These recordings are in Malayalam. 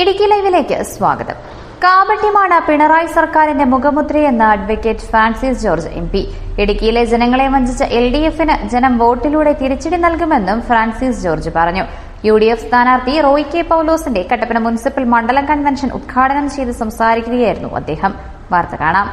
ഇടുക്കി ലൈവിലേക്ക് സ്വാഗതം. കാപട്യമാണ് പിണറായി സർക്കാരിന്റെ മുഖമുദ്രയെന്ന് അഡ്വക്കേറ്റ് ഫ്രാൻസിസ് ജോർജ് MP. ഇടുക്കിയിലെ ജനങ്ങളെ വഞ്ചിച്ച LDFന് ജനം വോട്ടിലൂടെ തിരിച്ചടി നൽകുമെന്നും ഫ്രാൻസിസ് ജോർജ് പറഞ്ഞു. UDF സ്ഥാനാർത്ഥി റോയ് കെ പൌലോസിന്റെ കട്ടപ്പന മുനിസിപ്പൽ മണ്ഡലം കൺവെൻഷൻ ഉദ്ഘാടനം ചെയ്ത് സംസാരിക്കുകയായിരുന്നു അദ്ദേഹം. വാർത്ത കാണാം.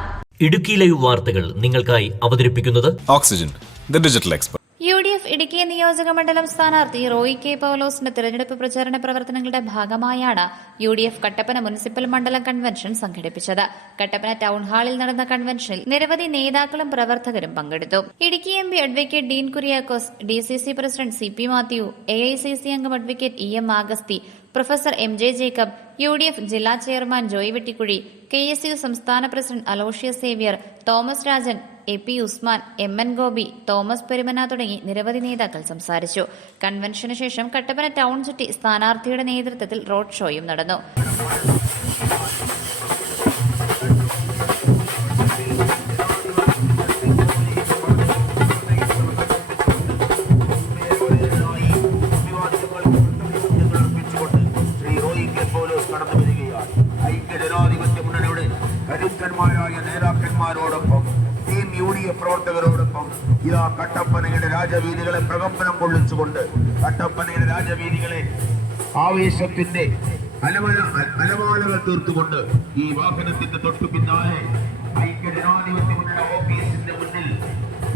ഇടുക്കി ലൈവ് വാർത്തകൾ നിങ്ങൾക്കായി അവതരിപ്പിക്കുന്നത് oxygen, the digital expert. UDF Idukki നിയോജക മണ്ഡലം സ്ഥാനാർത്ഥി റോയ് കെ പൌലോസിന്റെ തെരഞ്ഞെടുപ്പ് പ്രചാരണ പ്രവർത്തനങ്ങളുടെ ഭാഗമായാണ് UDF കട്ടപ്പന മുനിസിപ്പൽ മണ്ഡലം കൺവെൻഷൻ സംഘടിപ്പിച്ചത്. കട്ടപ്പന ടൌൺ ഹാളിൽ നടന്ന കൺവെൻഷനിൽ നിരവധി നേതാക്കളും പ്രവർത്തകരും പങ്കെടുത്തു. Idukki MP advocate Dean Kuriakose, DCC president CP Mathew, AICC അംഗം advocate EM Augusthy, professor MJ Jacob, UDF ജില്ലാ ചെയർമാൻ ജോയ് വെട്ടിക്കുഴി, KSU സംസ്ഥാന president Aloysius Xavier, Thomas Rajan, AP Usman, MN Gopi, Thomas Perumana തുടങ്ങി നിരവധി നേതാക്കൾ സംസാരിച്ചു. കൺവെൻഷന് ശേഷം കട്ടപ്പന ടൌൺ ചുറ്റി സ്ഥാനാർത്ഥിയുടെ നേതൃത്വത്തിൽ റോഡ് ഷോയും നടന്നു. കരുത്തന്മാരായ നേതാക്കന്മാരോടൊപ്പം UDF പ്രവർത്തകരോടൊപ്പം ഇതാ കട്ടപ്പനയുടെ രാജവീതികളെ പ്രകമ്പനം കൊള്ളിച്ചുകൊണ്ട് കട്ടപ്പനയുടെ രാജവീതികളെ ആവേശത്തിന്റെ അലമാലകൾ തീർത്തുകൊണ്ട് ഈ വാഹനത്തിന്റെ തൊട്ടു പിന്നാലെ ഐക്യജനാധിപത്യ മുന്നണി ഓഫീസിന്റെ മുന്നിൽ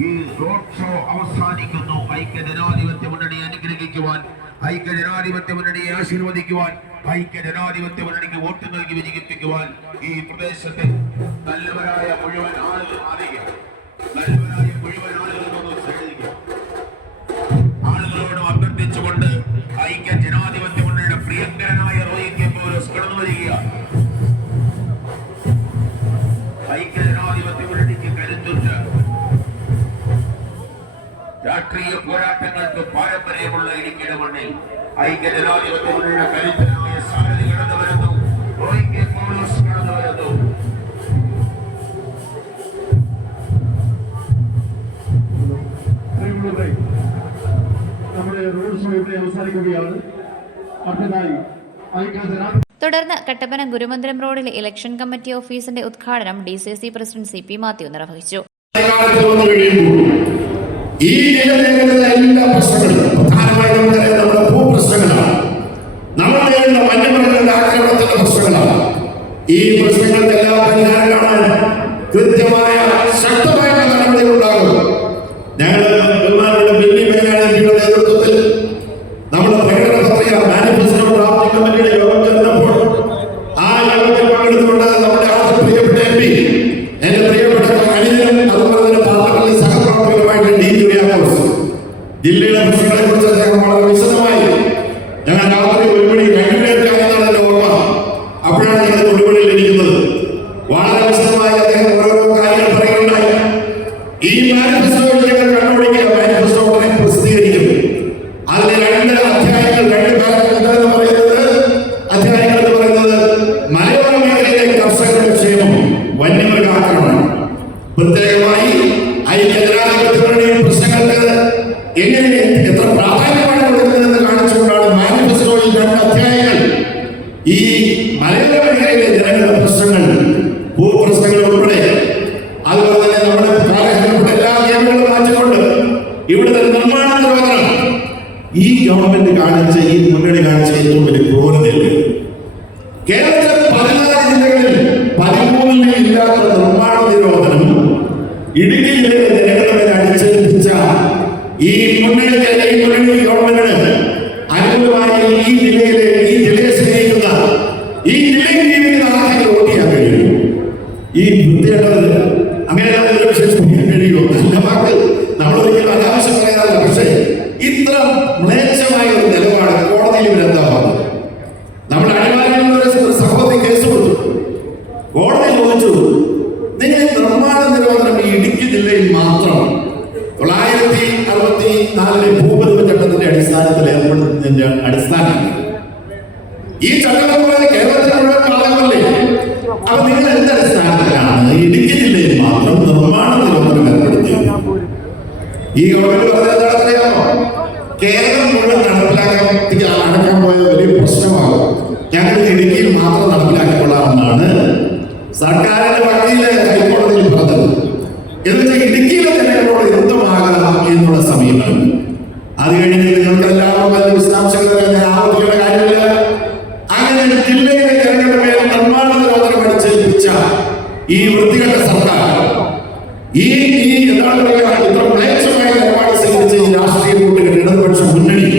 ഈ റോഡ് ഷോ അവസാനിക്കുന്നു. ഐക്യജനാധിപത്യ മുന്നണിയെ അനുഗ്രഹിക്കുവാൻ, ഐക്യജനാധിപത്യ മുന്നണിയെ ആശീർവദിക്കുവാൻ, ഐക്യജനാധിപത്യ മുന്നണിക്ക് വോട്ട് നൽകി വിജയിപ്പിക്കുവാൻ ഈ പ്രദേശത്തെ നല്ലവരായ മുഴുവൻ ആളുകൾ ആളുകളോട് അഭ്യർത്ഥിച്ചുകൊണ്ട് ഐക്യജനാധിപത്യ മുന്നണിയുടെ പ്രിയങ്കരനായ റോയ് കെ പൌലോസ് കടന്നു വരികയാണ്. ഐക്യജനാധിപത്യ മുന്നണിക്ക് കരുത്തുണ്ട്. രാഷ്ട്രീയ പോരാട്ടങ്ങൾക്ക് പാരമ്പര്യമുള്ള ഇടുക്കിയുടെ മണ്ണിൽ ഐക്യജനാധിപത്യ മുന്നണിയുടെ കരുത്തനായ സാരഥി കടന്നു വരുന്നു. റോയ് കെ പൌലോസ് കടന്നു വരുന്നു. തുടർന്ന് കട്ടപ്പന ഗുരുമന്ദിരം റോഡിലെ ഇലക്ഷൻ കമ്മിറ്റി ഓഫീസിന്റെ ഉദ്ഘാടനം DCC പ്രസിഡന്റ് CP മാത്യു നിർവഹിച്ചു. ഈ എല്ലാ പ്രശ്നങ്ങളും പ്രധാനമായും നമ്മുടെ ഭൂപ്രശ്നങ്ങളാണ്, നമ്മൾ നേരിടുന്ന വന്യമൃഗങ്ങളുടെ ആക്രമണത്തിന്റെ പ്രശ്നങ്ങളാണ്. ഈ പ്രശ്നങ്ങൾക്കെല്ലാം പരിഹാരം കാണാൻ കൃത്യമായ ശക്തമായ നടപടികൾ ഉണ്ടാകും. ഞങ്ങളുടെ നേതൃത്വത്തിൽ നമ്മുടെ പ്രകടന പത്രിക മാനിഫെസ്റ്റോ ഡ്രാഫ്റ്റിംഗ് കമ്മിറ്റിയുടെ യോഗം ചേർന്നപ്പോൾ ആ യോഗത്തിൽ പങ്കെടുത്തുകൊണ്ട് നമ്മുടെ ആദ്യ പ്രിയപ്പെട്ട MP, എന്റെ പ്രിയപ്പെട്ട അനുജനും അതുപോലെ തന്നെ പാർലമെന്റിലെ സഹപ്രവർത്തകരുമായിട്ട് ഡീൻ കുര്യാക്കോസ് ജില്ലയുടെ പ്രശ്നങ്ങളെ കുറിച്ച് അദ്ദേഹം വളരെ വിശദമായി ഞങ്ങൾ രാത്രി 1 മണി 2 മണിക്കാണെന്നാണ് എന്റെ ഓർമ്മ. അപ്പോഴാണ് ഞങ്ങൾ തൊടുപുഴയിൽ ഇരിക്കുന്നത്. വളരെ വിശദമായി അദ്ദേഹം ഓരോരോ കാര്യങ്ങൾ പറയുകയുണ്ടായി. ഈ മാനിഫെസ്റ്റോയിൽ ഞങ്ങൾ കണ്ടുപിടിക്കുക, മാനിഫെസ്റ്റോ ഉടനെ പ്രസിദ്ധീകരിക്കും. അതിലെ 2 അധ്യായങ്ങൾ, 2 എന്ന് പറയുന്നത് മലയോര മേഖലയിലെ കർഷകരുടെ ക്ഷേമം, വന്യമൃഗാക്രമണം, പ്രത്യേകമായി ഐക്യജനാധിപത്യ മുന്നണിയുടെ പ്രശ്നങ്ങൾക്ക് എങ്ങനെ എത്ര പ്രാധാന്യമാണ് കൊടുക്കുന്നതെന്ന് കാണിച്ചുകൊണ്ടാണ് മാനിഫെസ്റ്റോയിൽ 2 അധ്യായങ്ങൾ ഈ മലയോര മേഖലയിലെ ജനങ്ങളുടെ പ്രശ്നങ്ങൾ, ഭൂപ്രശ്നങ്ങൾ ഉൾപ്പെടെ, അതുപോലെ തന്നെ നമ്മുടെ കാലഘട്ടപ്പെട്ട എല്ലാ നിയമങ്ങളും മാറ്റിക്കൊണ്ട് ഇവിടുത്തെ നിർമ്മാണ നിരോധനം ഈ ഗവൺമെന്റ് കാണിച്ച, ഈ മുന്നണി കാണിച്ച ഏറ്റവും വലിയ ക്രൂരതയല്ലേ. കേരളത്തിലെ 14 ജില്ലകളിൽ 13 ഇല്ലാത്ത നിർമ്മാണ നിരോധനം ഇടുക്കി ജില്ലയിലെ ജനങ്ങളുടെ മേലെ അടിച്ചേൽപ്പിച്ച ഈ മുന്നണി ഗവൺമെന്റിന് അനുകൂലമായി ഈ ജില്ലയെ സ്നേഹിക്കുന്ന, ഈ ജില്ലയിൽ ജീവിക്കുന്ന ആളുകൾ വോട്ട് ചെയ്യാൻ കഴിയും. ഈ വൃത്തികേട്ടത് അങ്ങനെ വിശേഷിപ്പിക്കാൻ കഴിയുമോ? നല്ല വാക്ക് നമ്മളൊരിക്കലും അനാവശ്യം പറയാറില്ല. പക്ഷേ ഇത്ര മ്ലേച്ഛമായ ഒരു നിലപാട് കോടതിയിൽ ഇവരെന്താ പറഞ്ഞത്? നമ്മൾ അടിമാലിയിൽ ഒരു സഹോദരി കേസ് കൊടുത്തു. കോടതി ചോദിച്ചു, നിങ്ങൾ നിർമ്മാണ നിരോധനം ഈ ഇടുക്കി ജില്ലയിൽ മാത്രം 964 ഭൂപതിവ് ചട്ടത്തിന്റെ അടിസ്ഥാനത്തിൽ ഏർപ്പെടുത്തുന്നതിന്റെ അടിസ്ഥാനം ഈ ചട്ടം പറയുന്നത് കേരളത്തിൽ മുഴുവൻ ബാധകമല്ലേ? അപ്പൊ നിങ്ങൾ എന്തടിസ്ഥാനത്തിലാണ് ഇടുക്കി ജില്ലയിൽ മാത്രം നിർമ്മാണ നിരോധനം ഏർപ്പെടുത്തിയത്? ഈ ഗവൺമെന്റ് പറഞ്ഞത് എന്താണെന്നറിയാമോ? കേരളം മുഴുവൻ നടപ്പിലാക്കാൻ അടക്കാൻ പോയ വലിയ പ്രശ്നമാകും. ഞങ്ങൾ ഇടുക്കി രീതിയിൽ മാത്രം നടപ്പിലാക്കിക്കൊള്ളാമെന്നാണ് സർക്കാരിന്റെ വക്കീല് ഹൈക്കോടതിയിൽ പറഞ്ഞത്. എന്നുവെച്ചാൽ ഇടുക്കിയിലെ ജനങ്ങളോട് എന്തുമാകാം എന്നുള്ള സമീപനം. അത് കഴിഞ്ഞ് നിങ്ങൾക്ക് എല്ലാവർക്കും അതിന്റെ വിശദാംശങ്ങൾ ആവർത്തിക്കേണ്ട കാര്യമില്ല. അങ്ങനെ ജില്ലയിലെ ജനങ്ങളുടെ മേൽ നിർമ്മാണ നിരോധനം അടിച്ചേൽപ്പിച്ച ഈ വൃത്തികെട്ട സർക്കാർ, ഈ എന്താണ് പറയുക, ഇത്ര മ്ലേച്ഛമായ നിലപാട് സ്വീകരിച്ച ഈ രാഷ്ട്രീയ കൂട്ടുകെട്ട് ഇടതുപക്ഷ മുന്നണി,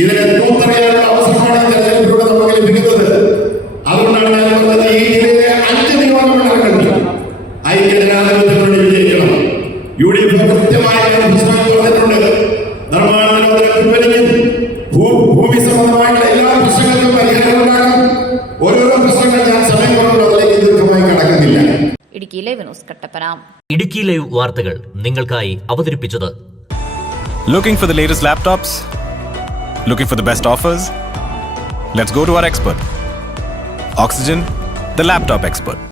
ഇതിനെ തൂത്തറിയാനുള്ള അവസരമാണ് ഈ തെരഞ്ഞെടുപ്പിലൂടെ നമുക്ക് ലഭിക്കുന്നത്. അതുകൊണ്ടാണ് ഞാൻ പറഞ്ഞത്, ഈ ജില്ലയിലെ 5 നിയോജകമണ്ഡലങ്ങളിൽ ഐക്യജനാധിപത്യ മുന്നണി വിജയിക്കണം. UDF കൃത്യമായ പ്രശ്നങ്ങൾ പറഞ്ഞിട്ടുണ്ട്. നിർമ്മാണ നിരോധനം പിൻവലിക്കും. ഭൂമി സംബന്ധമായിട്ടുള്ള എല്ലാ പ്രശ്നങ്ങൾക്കും പരിഹാരം ഉണ്ടാകും. ഓരോരോ പ്രശ്നങ്ങൾ ഞാൻ സമയം കൊണ്ടുള്ള അതിലേക്ക് ദീർഘമായി കടക്കുന്നില്ല. Idukki live news Kattappana. Idukki live വാർത്തകൾ നിങ്ങൾക്കായി അവതരിപ്പിച്ചത്. Looking for the latest laptops? Looking for the best offers? Let's go to our expert. Oxygen, the laptop expert.